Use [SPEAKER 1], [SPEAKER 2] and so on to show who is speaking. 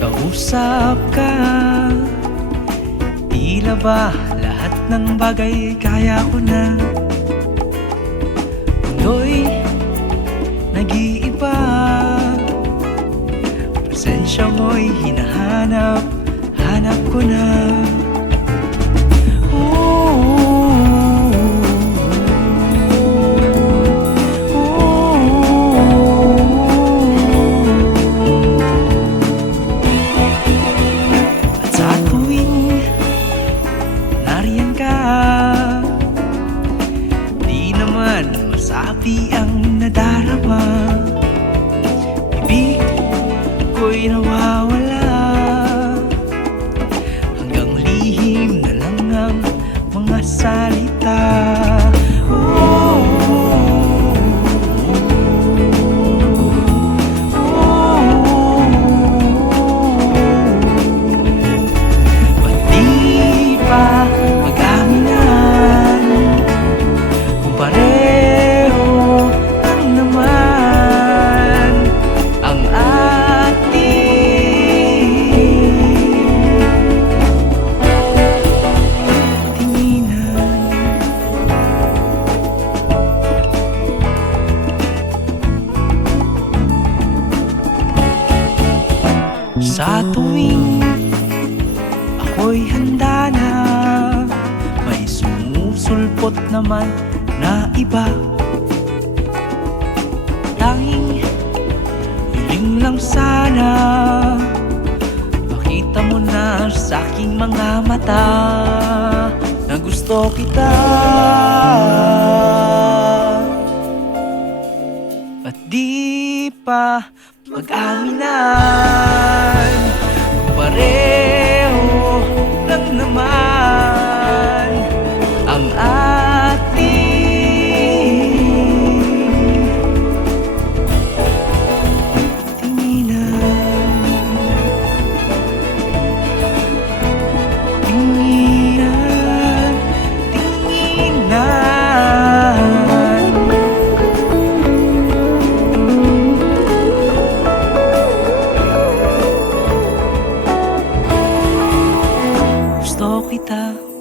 [SPEAKER 1] Kausap ka. Tila ba lahat ng bagay kaya ko na? Tuloy nag-iiba Presensya mo'y hinahanap Hanap ko na ka. Di naman masabi ang nadarama Sa tuwing ako'y handa na May sumusulpot naman na iba. Tanging hiling lang sana Makita mo na sa aking mga mata Na gusto kita. Ba't di pa mag-aminan Pareho kita.